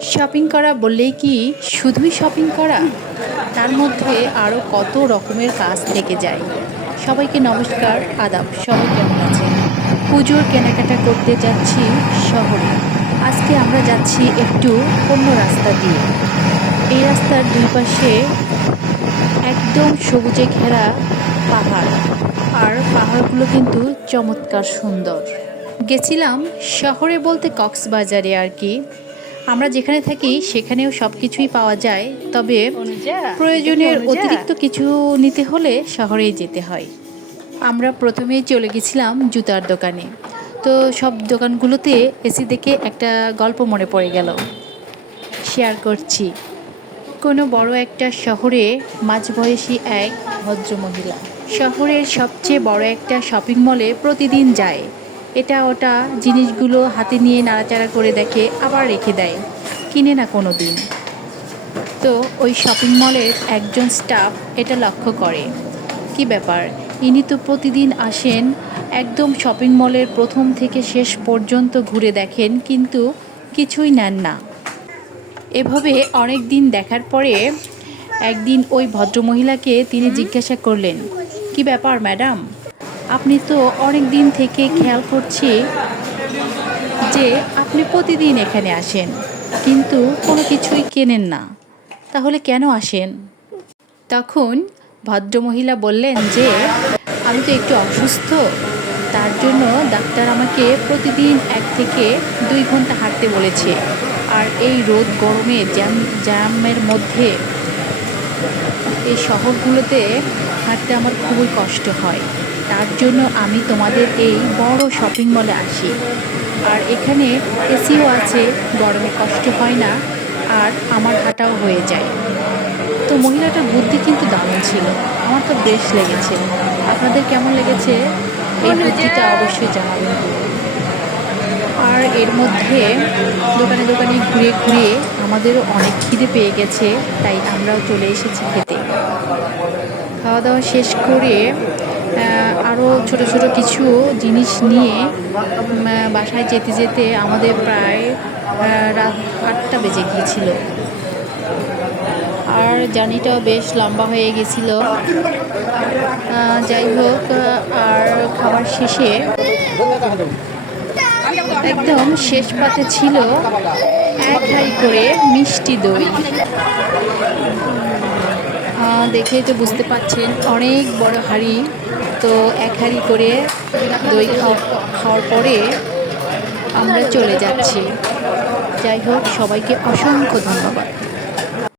Shopping করা বললেই কি শুধুই শপিং করা? তার মধ্যে আরও কত রকমের কাজ থেকে যায়। সবাইকে নমস্কার, আদাব, সবাই কেমন আছে পুজোর কেনাকাটা করতে যাচ্ছি শহরে। আজকে আমরা যাচ্ছি একটু অন্য রাস্তা দিয়ে। এই রাস্তার দুই পাশে একদম সবুজে ঘেরা পাহাড়। আর পাহাড়গুলো কিন্তু চমৎকার সুন্দর। গেছিলাম শহরে বলতে কক্সবাজারে আর কি। আমরা যেখানে থাকি সেখানেও সব কিছুই পাওয়া যায়। তবে প্রয়োজনের অতিরিক্ত কিছু নিতে হলে শহরেই যেতে হয়। আমরা প্রথমেই চলে গেছিলাম জুতার দোকানে। তো সব দোকানগুলোতে এসি দেখে একটা গল্প মনে পড়ে গেল। শেয়ার করছি। কোনো বড় একটা শহরে মাঝবয়সী এক ভদ্রমহিলা। শহরের সবচেয়ে বড় একটা শপিং মলে প্রতিদিন যায়। এটা ওটা জিনিসগুলো হাতে নিয়ে নাড়াচাড়া করে দেখে আবার রেখে দেয়। কিনে না কোনো দিন তো ওই শপিং মলের একজন স্টাফ এটা লক্ষ্য করে। কি ব্যাপার? ইনি তো প্রতিদিন আসেন, একদম শপিং মলের প্রথম থেকে শেষ পর্যন্ত ঘুরে দেখেন, কিন্তু কিছুই নেন না। এভাবে অনেক দিন দেখার পরে একদিন ওই ভদ্রমহিলাকে তিনি জিজ্ঞাসা করলেন, কি ব্যাপার ম্যাডাম আপনি তো অনেক দিন থেকে খেয়াল করছি যে আপনি প্রতিদিন এখানে আসেন, কিন্তু কোনো কিছুই কেনেন না। তাহলে কেন আসেন? তখন ভদ্রমহিলা বললেন যে, আমি তো একটু অসুস্থ। তার জন্য ডাক্তার আমাকে প্রতিদিন এক থেকে দুই ঘণ্টা হাঁটতে বলেছে। আর এই রোদ গরমে জ্যাম, জ্যামের মধ্যে এই শহরগুলোতে হাঁটতে আমার খুবই কষ্ট হয়। তার জন্য আমি তোমাদের এই বড় শপিং মলে আসি। আর এখানে এসিও আছে গরমে কষ্ট হয় না আর আমার হাঁটাও হয়ে যায়। তো মহিলাটার বুদ্ধি কিন্তু দারুণ ছিল। আমার তো বেশ লেগেছে। আপনাদের কেমন লেগেছে? এই বুদ্ধিটা অবশ্যই জানাবেন। আর এর মধ্যে দোকানে দোকানে ঘুরে ঘুরে আমাদেরও অনেক খিদে পেয়ে গেছে তাই আমরাও চলে এসেছি খেতে। খাওয়া দাওয়া শেষ করে আরও ছোট ছোট কিছু জিনিস নিয়ে বাসায় যেতে যেতে আমাদের প্রায় রাত আটটা বেজে গিয়েছিল। আর জার্নিটাও বেশ লম্বা হয়ে গেছিল। যাই হোক, আর খাবার শেষে একদম শেষ পাতে ছিল এক হাঁড়ি করে মিষ্টি দই। দেখেই তো বুঝতে পাচ্ছেন অনেক বড় হাড়ি। তো এক হাড়ি করে দই খাওয়া, খাওয়ার পরে আমরা চলে যাচ্ছি। যাই হোক, সবাইকে অসংখ্য ধন্যবাদ।